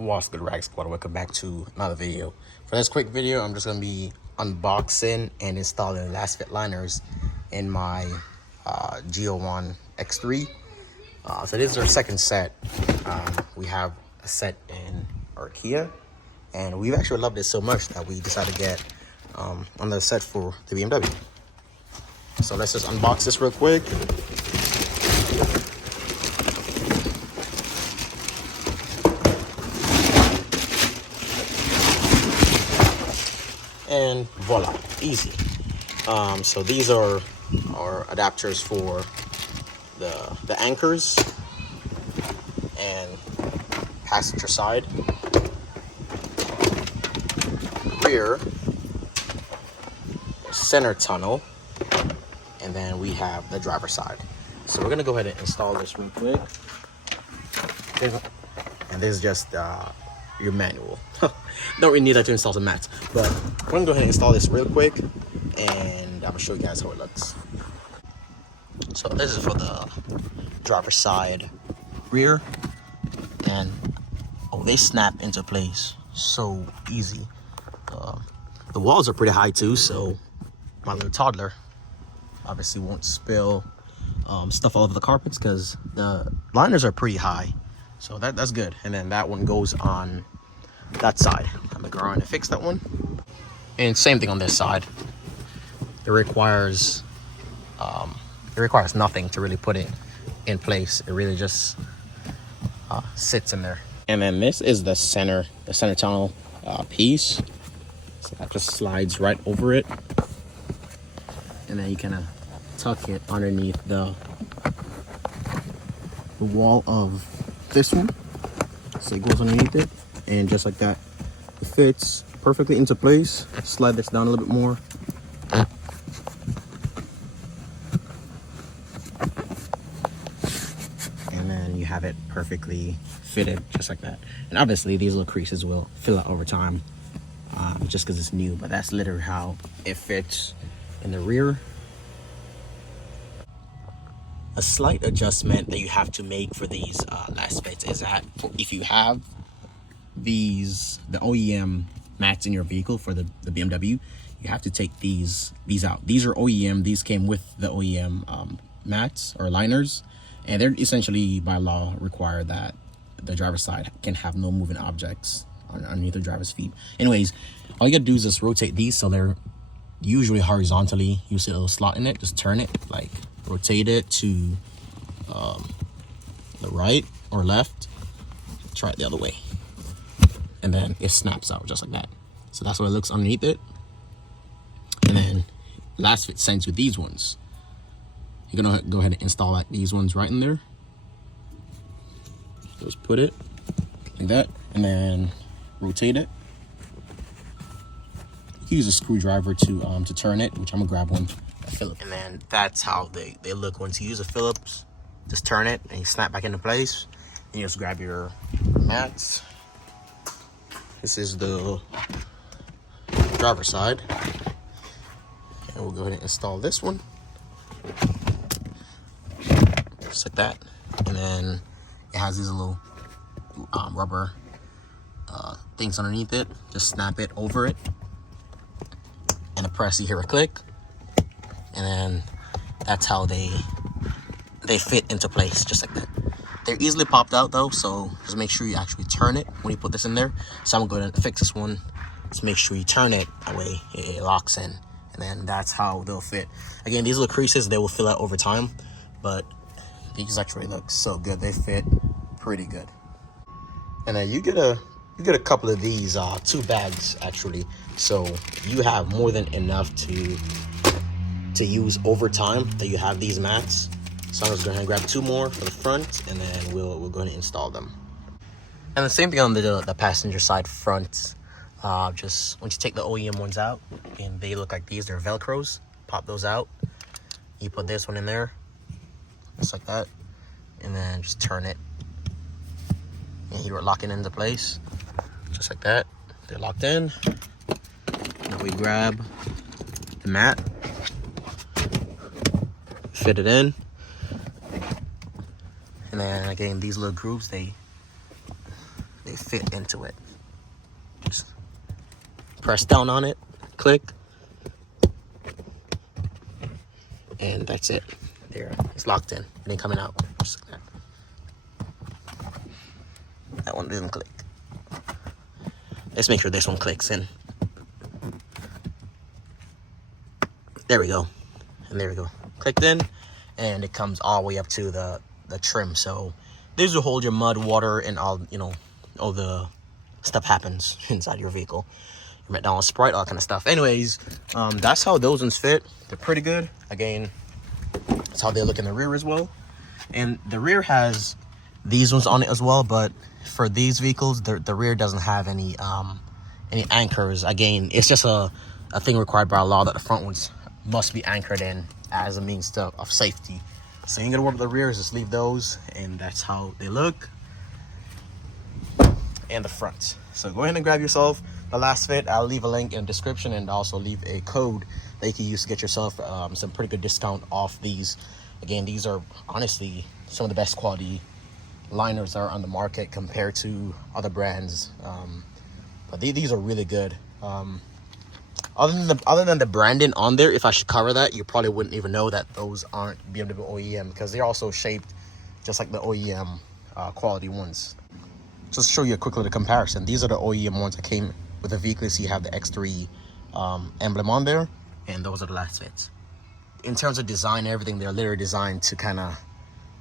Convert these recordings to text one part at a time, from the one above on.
What's good, Rag Squad? Welcome back to another video. For this quick video, I'm just going to be unboxing and installing LASFIT liners in my G01 X3. So this is our second set. We have a set in our Kia, and we've actually loved it so much that we decided to get another set for the BMW. So let's just unbox this real quick. And voila, easy. So these are our adapters for the anchors and passenger side, rear, center tunnel, and then we have the driver side. So we're gonna go ahead and install this real quick. And this is just your manual. Don't really need that to install some mats, but we're gonna go ahead and install this real quick, and I'm gonna show you guys how it looks. So this is for the driver's side rear, and oh, they snap into place so easy. The walls are pretty high too, so my little toddler obviously won't spill stuff all over the carpets because the liners are pretty high. So that's good. And then that one goes on that side. I'm gonna go around and fix that one. And same thing on this side. It requires nothing to really put it in place. It really just sits in there. And then this is the center tunnel piece. So that just slides right over it. And then you kind of tuck it underneath the wall of this one, so it goes underneath it, and just like that, it fits perfectly into place. Slide this down a little bit more, and then you have it perfectly fitted just like that. And obviously these little creases will fill out over time, just because it's new, but that's literally how it fits in the rear. A slight adjustment that you have to make for these LASFITs is that if you have the OEM mats in your vehicle for the BMW, you have to take these out. These are OEM. These came with the OEM mats or liners, and they're essentially by law required that the driver's side can have no moving objects underneath the driver's feet. Anyways, all you gotta do is just rotate these so they're usually horizontally. You see a little slot in it, just turn it, like rotate it to the right or left, try it the other way, and then it snaps out just like that. So that's what it looks underneath it. And then LASFIT sends you these ones. You're gonna go ahead and install these ones right in there. Just put it like that, and then rotate it. You can use a screwdriver to turn it, which I'm gonna grab one. Phillips. And then that's how they look once you use a Phillips. Just turn it and you snap back into place, and you just grab your mats. This is the driver's side, and we'll go ahead and install this one just like that. And then it has these little rubber things underneath it. Just snap it over it and press. You hear a click. And then that's how they fit into place, just like that. They're easily popped out though, so just make sure you actually turn it when you put this in there. So I'm going to fix this one. Just make sure you turn it, that way it locks in, and then that's how they'll fit. Again, these little creases, they will fill out over time, but these actually look so good. They fit pretty good. And then you get a couple of these, 2 bags actually, so you have more than enough to use over time that you have these mats. So I'm just going to grab 2 more for the front, and then we'll go ahead and install them. And the same thing on the passenger side front. Just once you take the OEM ones out, and they look like these, they're Velcros. Pop those out. You put this one in there, just like that, and then just turn it, and you're locking into place, just like that. They're locked in. Now we grab the mat, fit it in, and then again these little grooves, they fit into it. Just press down on it, click, and that's it. There, it's locked in. It ain't coming out. Just like that. That one didn't click. Let's make sure this one clicks in. There we go. And there we go. Clicked in, and it comes all the way up to the trim. So this will hold your mud, water, and all, you know, all the stuff happens inside your vehicle. Your McDonald's Sprite, all that kind of stuff. Anyways, that's how those ones fit. They're pretty good. Again, that's how they look in the rear as well. And the rear has these ones on it as well, but for these vehicles, the rear doesn't have any anchors. Again, it's just a thing required by law that the front ones must be anchored in as a means of safety. So you ain't gonna work with the rears, just leave those, and that's how they look. And the front. So go ahead and grab yourself the LASFIT. I'll leave a link in the description, and also leave a code that you can use to get yourself some pretty good discount off these. Again, these are honestly some of the best quality liners that are on the market compared to other brands. But these are really good. Other than the branding on there, if I should cover that, you probably wouldn't even know that those aren't BMW OEM, because they're also shaped just like the OEM quality ones. Just to show you a quick little comparison, these are the OEM ones that came with the vehicle. So you have the X3 emblem on there, and those are the LASFITs. In terms of design and everything, they're literally designed to kind of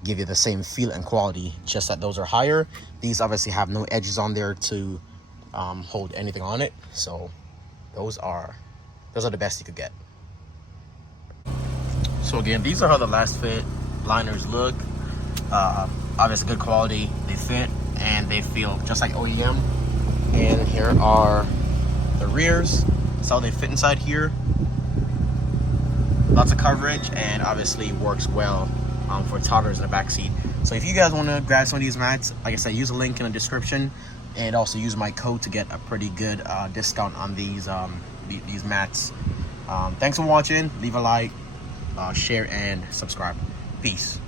give you the same feel and quality, just that those are higher. These obviously have no edges on there to hold anything on it. So those are the best you could get. So again, these are how the LASFIT liners look. Obviously good quality, they fit, and they feel just like OEM. And here are the rears. That's how they fit inside here. Lots of coverage, and obviously works well for toddlers in the back seat. So if you guys want to grab some of these mats, like I said, use a link in the description, and also use my code to get a pretty good discount on these mats. Thanks for watching. Leave a like, share, and subscribe. Peace.